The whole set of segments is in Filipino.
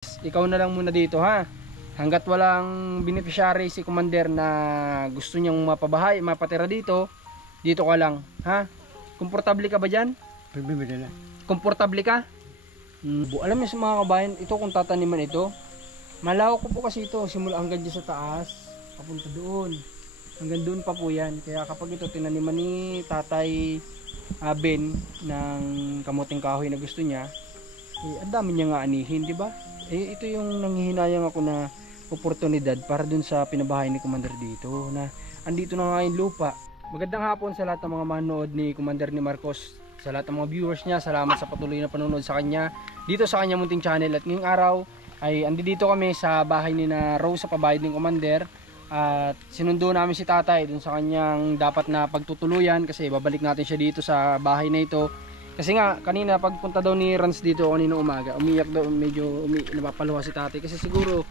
Ikaw na lang muna dito ha. Hanggat walang beneficiary si Commander na gusto niyang mapabahay, mapatira dito, dito ka lang ha. Komportable ka ba dyan? Pagbibili na. Komportable ka? Alam niyo sa mga kabayan, ito kung tataniman ito, malawak ko po kasi ito, simula hanggang dyan sa taas, papunta doon. Hanggang doon pa po yan. Kaya kapag ito tinaniman ni Tatay Ben ng kamuting kahoy na gusto niya, ang dami niya nga anihin, di ba? Ito yung nanghihinayang ako na oportunidad para dun sa pinabahay ni Commander dito na andito na nga yung lupa. Magandang hapon sa lahat ng mga manood ni Commander ni Marcos, sa lahat ng mga viewers niya. Salamat sa patuloy na panonood sa kanya dito sa kanya munting channel. At ngayong araw ay andito kami sa bahay ni na Rose sa pabahay ng Commander. At sinundo namin si Tatay dun sa kanyang dapat na pagtutuluyan kasi babalik natin siya dito sa bahay na ito. Kasi nga kanina pagpunta daw ni Rans dito kanina umaga, umiyak daw, medyo napapaluha si Tatay kasi siguro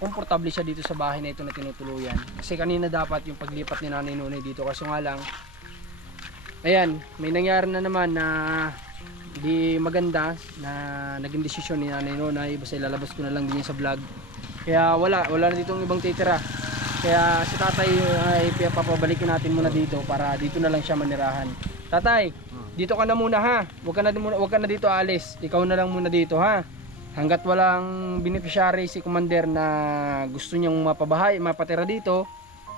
komportable siya dito sa bahay na ito na tinutuluyan. Kasi kanina dapat yung paglipat ni Nanay Nonay dito, kaso nga lang ayan, may nangyari na naman na di maganda na naging desisyon ni Nanay Nonay. Basta ilalabas ko na lang din sa vlog. Kaya wala na ditong ibang titira. Kaya si Tatay ay papabalikin natin muna dito para dito na lang siya manirahan. Tatay, dito ka na muna ha. Huwag ka na dito alis. Ikaw na lang muna dito ha. Hanggat walang beneficiary si Commander na gusto niyang mapabahay, mapatira dito,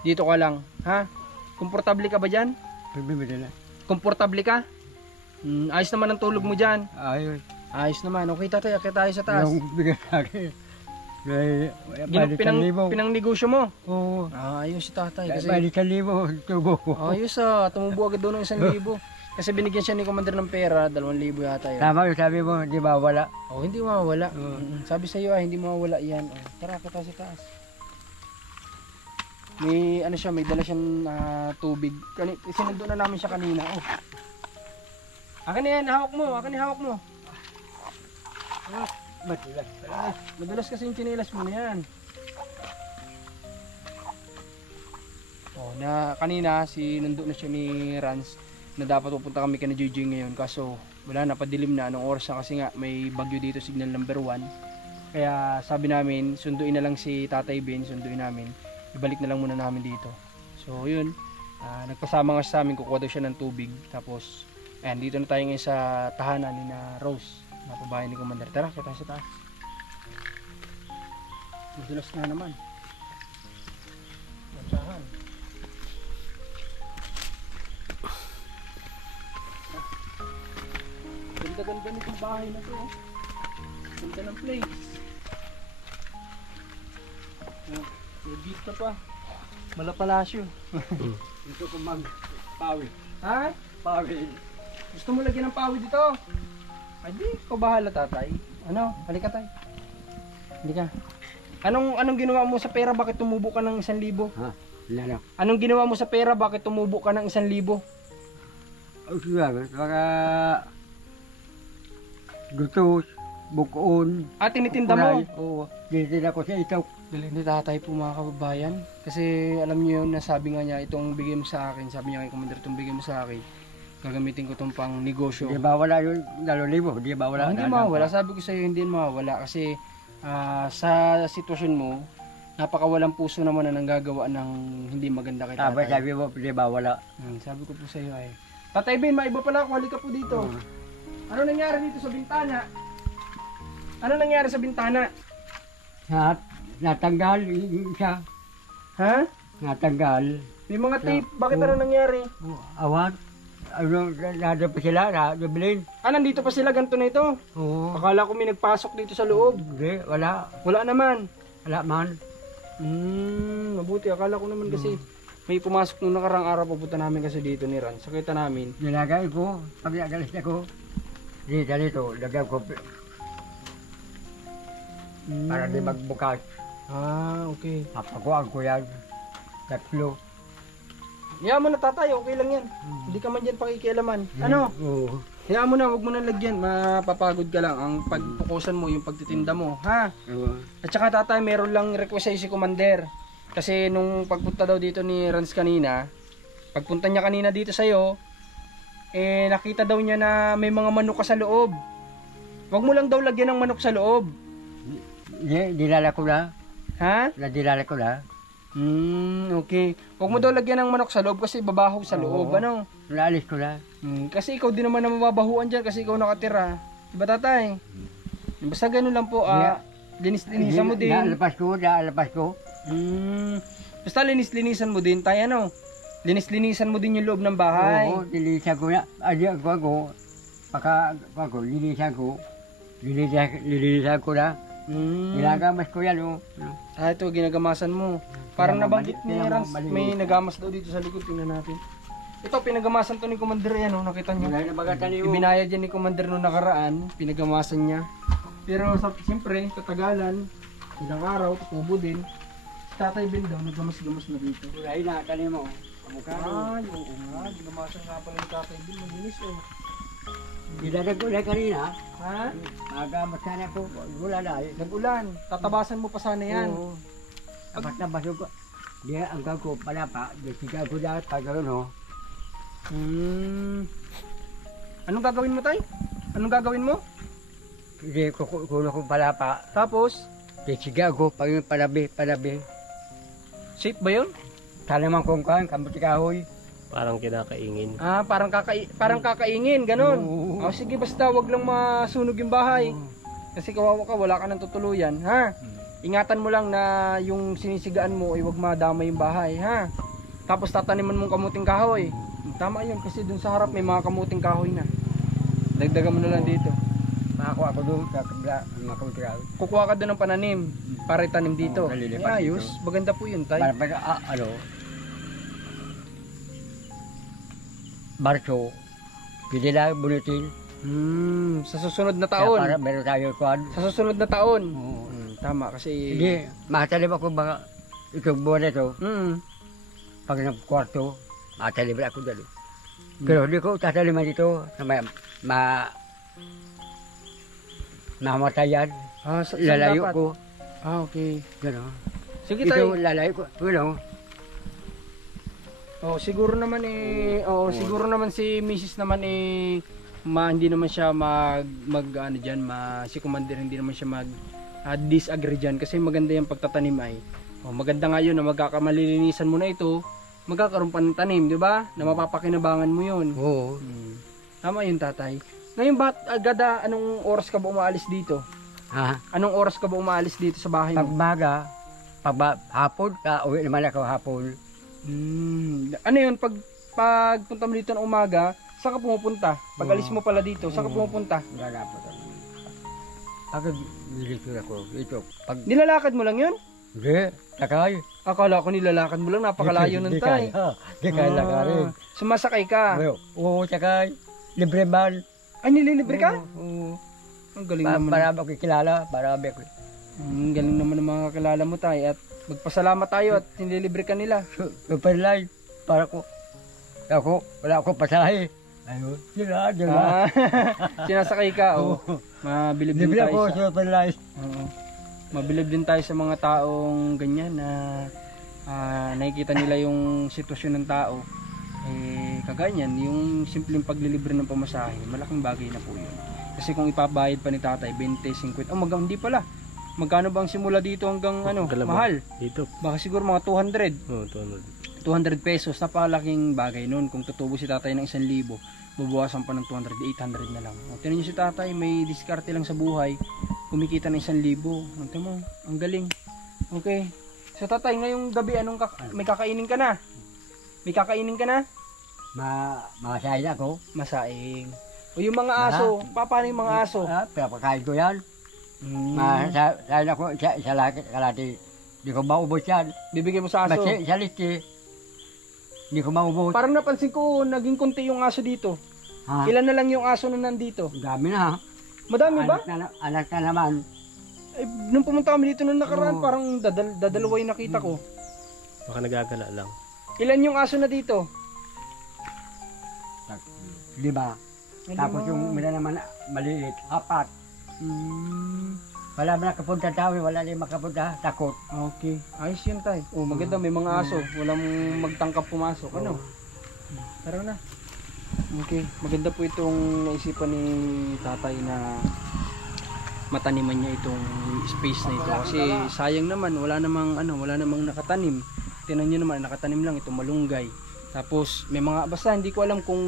dito ka lang ha. Komportable ka ba dyan? Pagbibili na. Komportable ka? Ayos naman ang tulog mo dyan. Ayos. Ayos naman. Okay Tatay, akit tayo sa taas. Yung bigay sa akin. Balikan Pinangnegosyo mo? Oo. Ayos si Tatay. Kasi Balikan libo, tubo ko. ayos tumubo agad doon ng 1,000. Kasi binigyan siya ni Commander ng pera, 2,000 yata yun. Tama yung sabi mo, di ba wala? Oh, hindi mawawala. Sabi sa iyo hindi mawawala yan. Tara, kita sa taas. May ano siya, may dala siyang tubig. Sinundo na namin siya kanina. Oh. Akin na yan, hawak mo. Matilas. Madalas kasi yung tsinelas mo na yan. Oh, na kanina sinundo na siya ni Rans na dapat pupunta kami kina JJ ngayon, kaso wala na, padilim na. Anong oras na kasi nga may bagyo dito, signal number 1. Kaya sabi namin sunduin na lang si Tatay Ben, sunduin namin, ibalik na lang muna namin dito. So yun, nagpasama nga sa amin, kukuha daw siya ng tubig. Tapos ayan, dito na tayo ngayon sa tahanan ni na Rose, napabahay ni Commander. Tara, kita sa taas. Madulas na naman. Matsahan. Ganda-ganda nitong bahay na to. Ganda ng place. May vista pa. Malapalasyo. Gusto ko mag-pawi. Ha? Pawi. Gusto mo lagyan ng pawi dito? Ay di, ikaw bahala Tatay. Ano? Halika Tay. Halika. Anong ginawa mo sa pera? Bakit tumubo ka ng 1,000? Ha? Lalo. Anong ginawa mo sa pera? Bakit tumubo ka ng 1,000? O siya, baka gusto, bukoon. Tinitinda mo? Oo. Tinitinda ko siya ito. Dali ni Tatay po mga kababayan. Kasi alam niyo yun, nasabi nga niya, itong bigay mo sa akin. Sabi niya kay Commander, itong bigay mo sa akin, gagamitin ko itong pang negosyo. Di ba wala yung 2,000? Di ba wala? Hindi mawawala. Sabi ko sa iyo, hindi mawawala. Kasi sa sitwasyon mo, napakawalang puso naman na nanggagawa ng hindi maganda kay Tatay. Sabi mo, di ba wala? Sabi ko po sa iyo ay, Tatay Ben, maiba pala ako, halika po dito. Ano nangyari dito sa bintana? Ano nangyari sa bintana? Natanggal yung isa. Ha? Natanggal. May mga tape, bakit ano nangyari? Awan. Ano, nada pa sila, nabilin. Nandito pa sila, ganito na ito. Oo. Akala ko may nagpasok dito sa loob. Hindi, wala. Wala naman. Wala man. Mabuti, akala ko naman kasi may pumasok nung nakarang araw, papunta namin kasi dito ni Ran. Sakita namin. Nilagay ko, pag nagalis ako, dito, lagyan ko. Para di magbukas. Okay. Papakuan ko yan. Tatlo. Hayaan mo na Tatay, okay lang yan. Hindi ka man dyan pakikialaman. Ano? Oo. Hayaan mo na, huwag mo na lagyan. Mapapagod ka lang. Ang pagpukusan mo, yung pagtitinda mo. Ha? Oo. At saka Tatay, meron lang request sa'yo si Commander. Kasi nung pagpunta daw dito ni Rans kanina, pagpunta niya kanina dito sa'yo, nakita daw niya na may mga manok ka sa loob. Huwag mo lang daw lagyan ng manok sa loob. Dinala ko na. Ha? Dinala ko na. Okay. Huwag mo daw lagyan ng manok sa loob kasi babaho sa loob, Oo. ano? Naalis ko na. Kasi ikaw din naman na mababahuan dyan kasi ikaw nakatira. Diba tatay? Basta ganun lang po, linis-linisan mo din. Nalapas ko. Basta linis-linisan mo din, tay, ano? Linis-linisan mo din yung loob ng bahay. Oo, linisan ko na. Linisan ko. Linisan ko na. Ginagamas ko yan, oh. Ito, ginagamasan mo. Parang Tingnan mo, nabanggit ni tingnan mo, Rans, malinis. may nagamas daw dito sa likod, tingnan natin. Ito, pinagamasan to ni Commander yan, oh, nakita nyo. Wala na bagatan niyo. Ibinayad yan ni Commander nung nakaraan, pinagamasan niya. Pero siyempre, katagalan, ilang araw, tutubo din. Si Tatay Ben daw, nagamas-gamas na dito. Ay na, tanim mo. Kamukha mo. Ay, oo nga, ginamasan nga pala ni Tatay Ben, maglinis, oh. Diladag ko na kanina. Ha? Magamas sana ko. Wala na eh. Nag-ulan, tatabasan mo pa sana yan. Oo. Tapos ko. Di ang ko pala pa. Di siya ko dapat pag ano. Anong gagawin mo, tay? Anong gagawin mo? Di ko ko pala pa. Tapos, Di siya ko pag palabi. safe ba yun? Tanaman kong kan, kamuti kahoy. Parang kinakaingin. Parang kakaingin, ganun. Oo. Sige, basta wag lang masunog yung bahay. Kasi kawawa ka, wala ka nang tutuluyan, ha? Ingatan mo lang na yung sinisigaan mo ay wag madamay yung bahay, ha? Tapos tataniman mong kamuting kahoy. Tama yun, kasi dun sa harap may mga kamuting kahoy na. Dagdagan mo na lang dito. Makakuha ko doon sa kabla, mga kamuti kahoy. Kukuha ka dun ng pananim para itanim dito. Nalilipat Ay, ayos, dito. maganda po yun, tay. Para pag, Marso, pili lang bunutin. Sa susunod na Kaya taon. para meron tayo kuhan. Sa susunod na taon. Oo. Tama, kasi... Hindi, matalim ako baka itong buwan na ito. Pag nagkwarto, matalim ako dali. Pero hindi ko tataliman dito na mamatayan. Saan Lalayo dapat? ko. Okay. Gano'n. Sige Ito, tayo. lalayo ko. Ano? Siguro naman siguro naman si Mrs. naman hindi naman siya ano diyan, si Commander hindi naman siya disagree diyan kasi maganda yung pagtatanim ay. Maganda nga yun na malilinisan mo na ito, magkakaroon pa ng tanim, di ba? Na mapapakinabangan mo yun. Oo. Tama yun, tatay. Ngayon anong oras ka ba umaalis dito? Ha? Anong oras ka ba umaalis dito sa bahay mo? Pagbaga, hapon, uwi naman ako hapon. Ano yun, pag punta mo dito ng umaga, saan ka pumupunta? Pag alis mo pala dito, saan ka pumupunta? Lalapot ako. Ako, dito ako. Ito, pag... Nilalakad mo lang yun? Hindi, takay. Akala ko nilalakad mo lang, napakalayo ng tay. Di kaya lakarin. Sumasakay ka? Oo, takay. Libre man. Ay, nililibre ka? Oo. Ang galing naman. Para ako kilala, para ako. Ang galing naman ng mga kakilala mo tay. At magpasalamat tayo at nililibre ka nila. Super live, para ko. Ako, wala ako pasahe. Ayun, sila. Sinasakay ka, Mabilib din Libre tayo ako, super live. Mabilib din tayo sa mga taong ganyan na nakikita nila yung sitwasyon ng tao. Kaganyan, yung simpleng paglilibre ng pamasahe, malaking bagay na po yun. Kasi kung ipabayad pa ni tatay, 20, 50, hindi pala. Magkano bang simula dito hanggang mahal? Dito. Baka siguro mga 200. 200. 200 pesos, napakalaking bagay nun. Kung tutubo si tatay ng 1,000, bubuwasan pa ng 200, 800 na lang. Tingnan nyo si tatay, may diskarte lang sa buhay, kumikita ng 1,000. Tingnan mo, ang galing. Okay. So tatay, ngayong gabi, may kakainin ka na? May kakainin ka na? Masahin ako. Masaing. O yung mga aso, paano yung mga aso? Pinapakain ko yan. Masahin ako, isa kalati. Hindi ko maubos yan. Bibigyan mo sa aso? Sa listi. Hindi ko maubos. Parang napansin ko, naging konti yung aso dito. Ha? Ilan na lang yung aso na nandito? Dami na. Madami ba? Anak na naman. Nung pumunta kami dito nung nakaraan, Oo. parang dadalawa yung nakita ko. Baka nagagala lang. Ilan yung aso na dito? 5. Tapos yung mila naman maliit, 4. Wala man nakapunta tao, wala din makapunta, takot. Okay. Ayos yun tay. Maganda, may mga aso. Walang magtangkap pumasok. Ano? Tara na. Okay. Maganda po itong naisipan ni tatay na mataniman niya itong space na ito. Kasi sayang naman, wala namang nakatanim. Tingnan niyo naman, nakatanim lang itong malunggay. Tapos may mga, basta hindi ko alam kung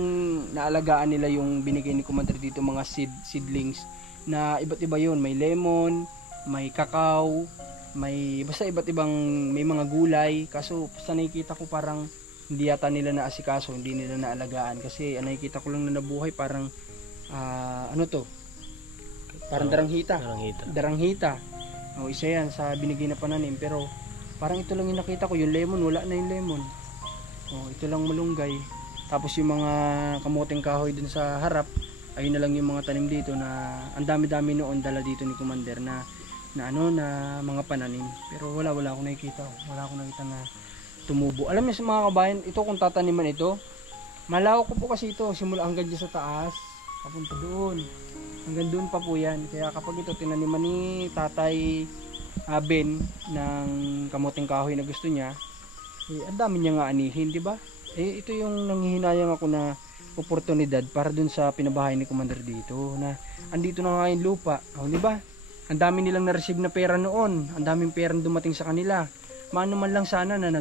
naalagaan nila yung binigay ni Commander dito, mga seedlings na iba't iba yun. May lemon, may kakao, may basta iba't ibang, may mga gulay. Kaso sa nakikita ko parang hindi yata nila naasikaso, hindi nila naalagaan. Kasi nakikita ko lang na nabuhay parang parang daranghita. Daranghita. O, isa yan sa binigay na pananim. Pero parang ito lang yung nakita ko, yung lemon, wala na yung lemon. O, ito lang malunggay. Tapos yung mga kamuting kahoy dun sa harap, ayun na lang yung mga tanim dito na ang dami-dami noon dala dito ni Commander na mga pananim. Pero wala akong nakikita. Wala akong nakita na tumubo. Alam niyo sa mga kabayan, ito kung tataniman ito, malawak ko po kasi ito, simula hanggang dyan sa taas, papunta doon. Hanggang doon pa po yan. Kaya kapag ito tinaniman ni Tatay Ben ng kamuting kahoy na gusto niya, ang dami niya nga anihin, di ba? Ito yung nanghihinayang ako na oportunidad para dun sa pinabahay ni Commander dito na andito na nga yung lupa, di ba? Ang dami nilang na-receive na pera noon, ang daming pera dumating sa kanila. Maano man lang sana na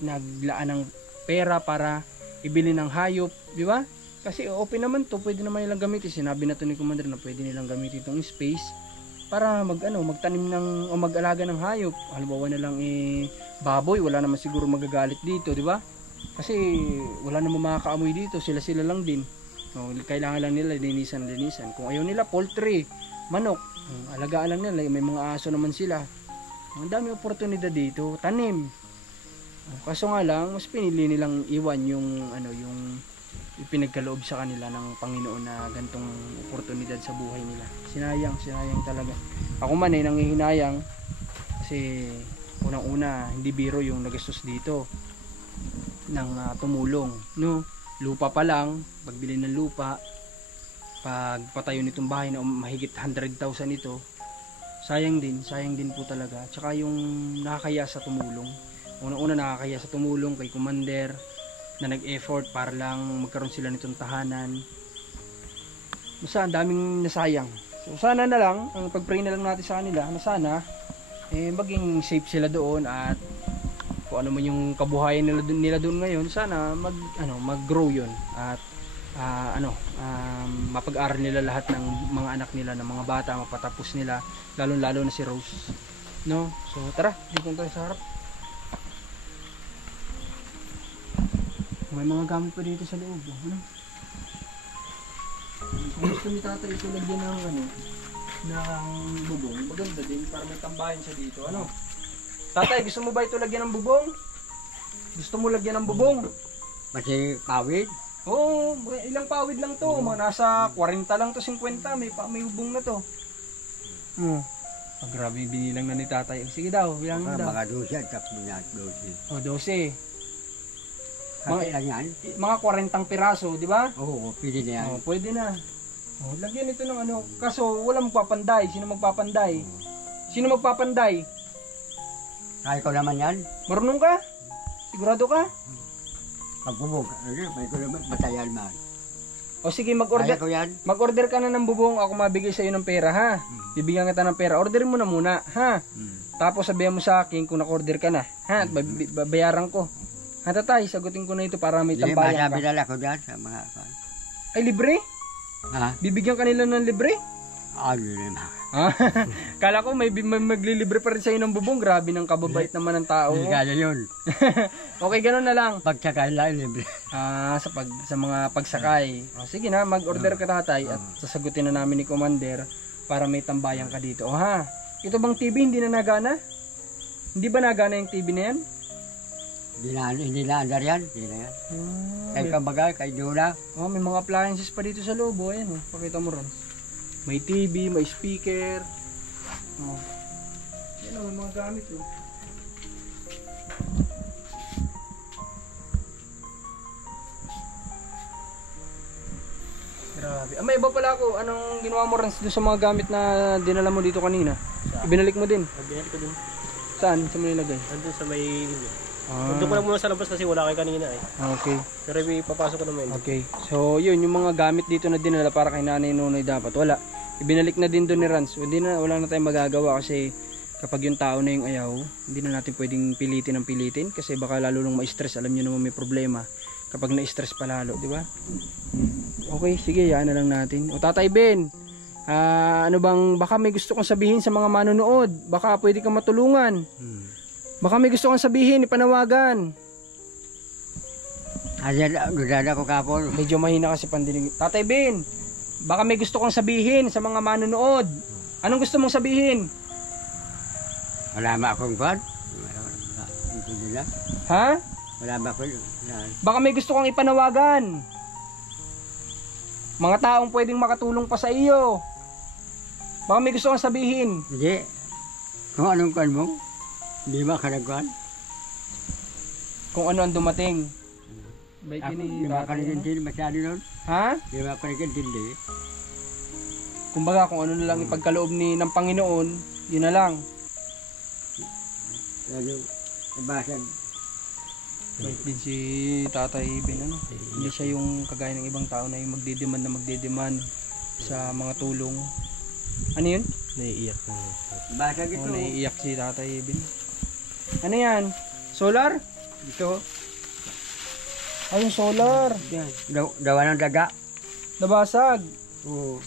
naglaan ng pera para ibili ng hayop, di ba? Kasi open naman to, pwede naman nilang gamitin. Sinabi na to ni Commander na pwede nilang gamitin itong space para magtanim o mag-alaga ng hayop. Halimbawa na lang baboy, wala naman siguro magagalit dito, di ba? Kasi wala namang makakaamoy dito, sila lang din. Kailangan lang nila linisan. Kung ayaw nila poultry, manok, alagaan lang nila, may mga aso naman sila. Ang dami oportunidad dito, tanim. Kaso nga lang, mas pinili nilang iwan yung pinagkaloob sa kanila ng Panginoon na gantong oportunidad sa buhay nila. Sinayang talaga. Ako man nanghihinayang kasi unang-una hindi biro yung nagastos dito ng tumulong, no? Lupa pa lang, pagbili ng lupa, pagpatayo nitong bahay na mahigit 100,000 ito, sayang din po talaga. Tsaka yung nakakaya sa tumulong. Unang-una nakakaya sa tumulong kay Commander na nag-effort para lang magkaroon sila nitong tahanan. Basta ang daming nasayang. So sana na lang, ang pag-pray na lang natin sa kanila na sana maging safe sila doon at kung ano man yung kabuhayan nila doon ngayon, sana mag-grow yun at mapag-aral nila lahat ng mga anak nila, ng mga bata, mapatapos nila, lalo na si Rose, no? So tara, dito tayo sa harap. May mga gamit pa dito sa loob, ano? Kung gusto ni Tatay ito lagyan ng bubong, maganda din para may tambahin siya dito, ano? Tatay, gusto mo ba ito lagyan ng bubong? Gusto mo lagyan ng bubong? Kasi pawid? Oo, ilang pawid lang to, mga nasa 40 lang to, 50, may bubong na to. Grabe binilang na ni Tatay. Sige daw, bilangin daw. Mga 12 at tapos na 12. 12. Kasi lang yan? Mga 40 piraso, di ba? Oo, pwede na yan. Pwede na. Lagyan ito ng kaso walang magpapanday. Sino magpapanday? Kaya ko naman yan. Marunong ka? Sigurado ka? Pagbubog, may ko naman, batayan man. O sige, mag-order. Kaya ko yan. Mag-order ka na ng bubong, ako mabigay sa iyo ng pera, ha? Bibigyan kita ng pera. Order mo na muna, ha? Tapos sabihan mo sa akin kung nak-order ka na, ha? At bayaran ko. Ha, Tatay, sagutin ko na ito para may tampayan ka. Masabi na lang ko dyan sa mga... Ay, libre? Ha? Bibigyan ka nila ng libre? Libre na. Kala ko may maglilibre pa rin sa'yo ng bubong. Grabe ng kababait naman ng tao. Hindi kaya yun. Okay, ganun na lang. Pagsakay lang, libre. Sa mga pagsakay. Sige na, mag-order ka, Tatay, at sasagutin na namin ni Commander para may tambayan ka dito. Ha? Ito bang TV hindi na nagana? Hindi ba nagana yung TV na yan? Hindi na andar yan. Hindi na yan. Kay Kambaga, kay Duna. May mga appliances pa dito sa loob. Ayan, pakita mo ron. May TV, may speaker. Yan may mga gamit. Grabe. May iba pala ako. Anong ginawa mo rin sa mga gamit na dinala mo dito kanina? Ibinalik mo din? Binalik ko din. Saan? Saan mo nilagay? Nandun sa may... Doon ko lang muna sa labas kasi wala kayo kanina eh. Okay. Pero may papasok ko naman. Okay. So yun, yung mga gamit dito na dinala para kay Nanay Nonoy dapat. Wala. ibinalik na din doon ni Rans. Wala na tayong magagawa kasi kapag yung tao na yung ayaw, hindi na natin pwedeng pilitin ng pilitin kasi baka lalo lang ma-stress. Alam niyo naman may problema kapag na-stress pa lalo, di ba? Okay, sige, yan na lang natin. O Tatay Ben, ano bang, baka may gusto kong sabihin sa mga manonood. Baka pwede kang matulungan. Baka may gusto kong sabihin, ipanawagan. Nagdada ko kapon. Medyo mahina kasi pandinig. Tatay Ben, baka may gusto kong sabihin sa mga manonood. Anong gusto mong sabihin? Wala ba akong kwan? Ha? Wala ba akong... Baka may gusto kong ipanawagan. Mga taong pwedeng makatulong pa sa iyo. Baka may gusto kong sabihin. Hindi. Kung anong kwan mo, hindi ba ka nagkwan? Kung ano ang dumating. Bay, Ako, hindi ba ka nagintindi masyado nun? Ha? Hindi ba ka nagintindi? Kumbaga kung ano na lang ipagkaloob ng Panginoon, yun na lang. Ano, nabasag. Bait din si Tatay Ben, ano? Hindi siya yung kagaya ng ibang tao na yung magdedemand sa mga tulong. Ano yun? Naiiyak na. Basag ito. Naiiyak si Tatay Ben. Ano yan? Solar? Ito. Ay, yung solar. Yan. Dawa ng daga. Nabasag. Oo.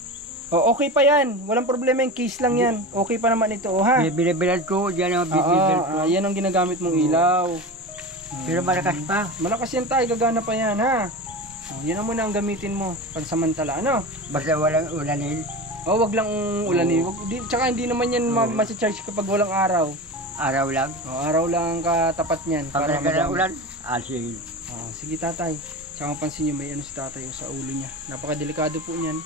O, okay pa yan. Walang problema, yung case lang yan. Okay pa naman ito, ha? Binibilad ko, diyan ang binibilad ko. Yan ang ginagamit mong ilaw. Pero malakas pa. Malakas yan tayo, gagana pa yan, ha? Yan ang muna ang gamitin mo, pansamantala, ano? Basta walang ulanin. Wag lang ulanin. Tsaka hindi naman yan ma-charge kapag walang araw. Araw lang. Araw lang ang katapat niyan. Pag nagkaroon ulan, asin. Sige tatay. Tsaka mapansin nyo may ano si tatay sa ulo niya. Napakadelikado po niyan.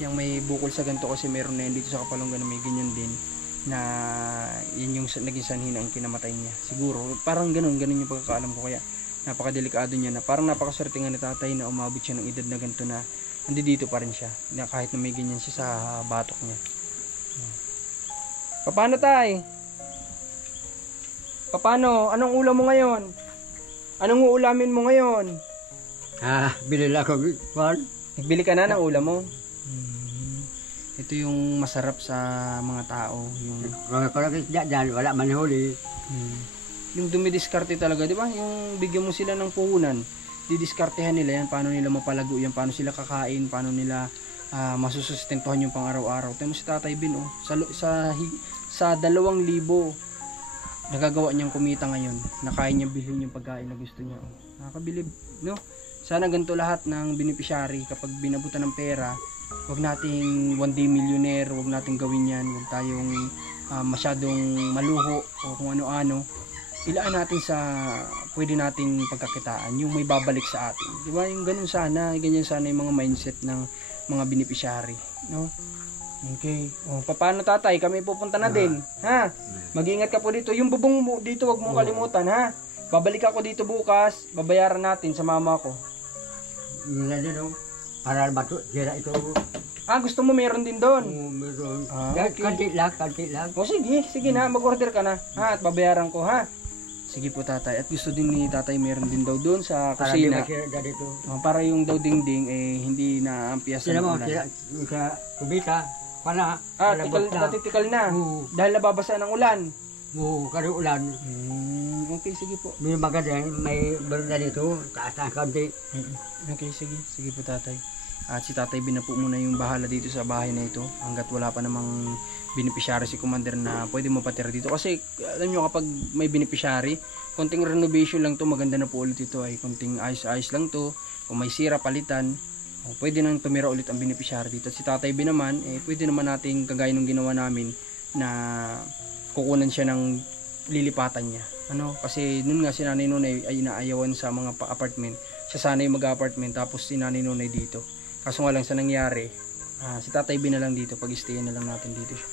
Yung may bukol sa ganito kasi meron na yan dito sa Kapalongan na may ganyan din. Na yan yung naging sanhi ng kinamatay niya. Siguro, parang ganun yung pagkakaalam ko. Kaya napakadelikado niya na parang napakaswerte nga ni tatay na umabot siya ng edad na ganito na hindi dito pa rin siya. Na kahit na may ganyan siya sa batok niya. Paano tay? Paano? Anong ulam mo ngayon? Anong uulamin mo ngayon? Bilil ako. Kwan? Nagbili ka na ng ulam mo? Ito yung masarap sa mga tao. Yung Mga kalakis dyan, wala man huli. yung dumidiskarte talaga, di ba? Yung bigyan mo sila ng puhunan, didiskartehan nila yan, paano nila mapalago yan, paano sila kakain, paano nila masusustentuhan yung pang araw-araw. Tayo mo si Tatay Ben, sa 2,000 nagagawa niyang kumita ngayon, na kaya niyang bilhin yung pagkain na gusto niya. Nakakabilib, no? Sana ganito lahat ng beneficiary kapag binabutan ng pera. Huwag nating one day millionaire, huwag nating gawin yan, huwag tayong masyadong maluho o kung ano-ano. Ilaan natin sa pwede nating pagkakitaan, yung may babalik sa atin. Di ba? Yung ganun sana, ganyan sana yung mga mindset ng mga beneficiary, no? Okay. Paano tatay? Kami pupunta na din, ha? Mag-ingat ka po dito. Yung bubong mo dito, wag mong kalimutan, ha? Babalik ako dito bukas, babayaran natin sa mama ko. Yun na din, no? Para bato, sira ito. Gusto mo meron din doon? Meron. Okay. Kanti lang. Sige na, mag-order ka na, ha? At babayaran ko, ha? Sige po tatay. At gusto din ni tatay meron din daw doon sa Para di kusina. masira dito. Para yung daw dingding hindi na ampias Sila ng mo, ulan. sa kubita. Pana. Tikal na. Oo. Dahil nababasa ng ulan. Oo, kada ulan. Okay, sige po. May maganda, may barda dito. Taas ang kaunti. Okay, sige. Sige po tatay. At si Tatay Ben na po muna yung bahala dito sa bahay na ito hanggat wala pa namang beneficiary si Commander na pwede mapatira dito. Kasi alam nyo kapag may beneficiary, konting renovation lang to, maganda na po ulit ito. Ay konting ayos-ayos lang to. Kung may sira, palitan. Pwede nang tumira ulit ang beneficiary dito. At si Tatay Ben naman, pwede naman nating kagaya nung ginawa namin na kukunan siya ng lilipatan niya. Kasi noon nga si Nanay Nunay ay inaayawan sa mga apartment. Siya sana yung mag-apartment tapos si Nanay Nunay dito. Kaso nga lang sa nangyari, si Tatay Ben na lang dito, pag-stayin na lang natin dito siya.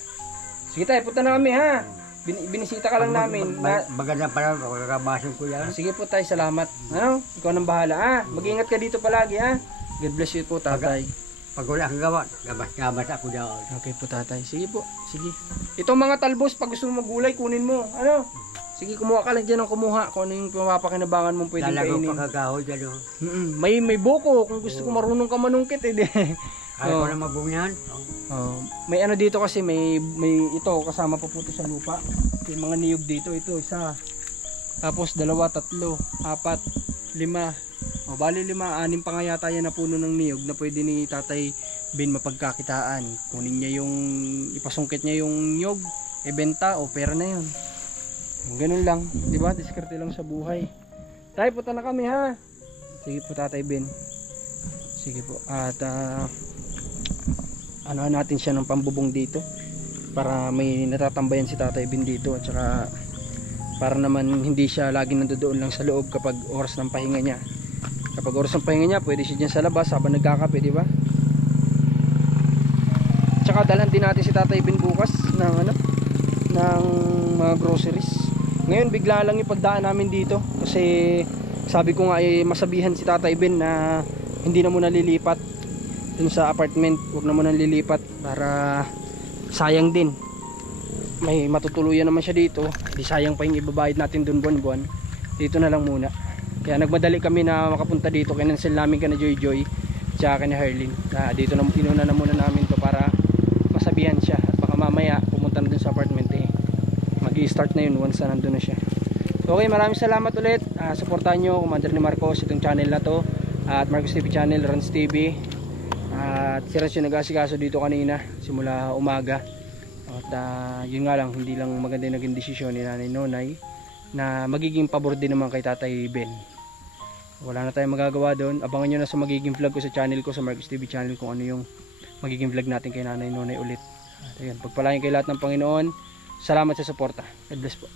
Sige tayo, punta na kami ha. Binisita ka lang namin. Maganda pala, kakabasok ko yan. Sige po tayo, salamat. Ikaw nang bahala ha. Mag-ingat ka dito palagi ha. God bless you po tatay. Pag wala kang gawa, gabas ako dyan. Okay po tatay, sige po, sige. Itong mga talbos, pag gusto mo magulay, kunin mo. Sige, kumuha ka lang dyan ng kumuha. Kung ano yung mapapakinabangan mong pwedeng kainin. Lalago pa kagahoy dyan. May buko. Kung gusto ko marunong ka manungkit, Ayaw Oo. ko na mabunyan. Oh, may ano dito kasi may ito kasama pa po ito sa lupa. Yung mga niyog dito, ito isa. Tapos 2, 3, 4, 5. O bali 5, 6 pa nga yata yan na puno ng niyog na pwede ni Tatay Ben mapagkakitaan. Kunin niya yung ipasungkit niya yung niyog, ibenta o pera na 'yon. Ganun lang, 'di ba? Diskarte lang sa buhay. Tay, punta na kami ha. Sige po Tatay Ben. Sige po. At ano natin siya ng pambubong dito para may natatambayan si Tatay Ben dito at saka para naman hindi siya laging nandoon lang sa loob kapag oras ng pahinga niya. Kapag oras ng pahinga niya, pwede siya dyan sa labas habang nagkakape, di ba? Tsaka dalhan din natin si Tatay Ben bukas ng ano, ng mga groceries. Ngayon bigla lang yung pagdaan namin dito kasi sabi ko nga masabihan si Tatay Ben na hindi na muna lilipat dun sa apartment, huwag na muna lilipat para sayang din. May matutuluyan naman siya dito, di sayang pa yung ibabayad natin dun buwan-buwan. Dito na lang muna. Kaya nagmadali kami na makapunta dito, kinansel namin kana Joy Joy tsaka kana Herlin. Dito na inuna na muna namin to para masabihan siya at baka mamaya pumunta na dun sa apartment mag-i-start na yun once na nandun na siya. So, okay, maraming salamat ulit. Supportahan nyo Commander ni Marcos itong channel na to at Marcos TV channel, Rans TV. At si Rans yung nag-asikaso dito kanina simula umaga. At yun nga lang, hindi lang maganda yung naging desisyon ni Nanay Nonay na magiging pabor din naman kay Tatay Ben. Wala na tayong magagawa doon. Abangan nyo na sa magiging vlog ko sa channel ko, sa Marcos TV channel, kung ano yung magiging vlog natin kay Nanay Nonay ulit. At ayun, pagpalain kay lahat ng Panginoon. Salamat sa suporta. God bless po.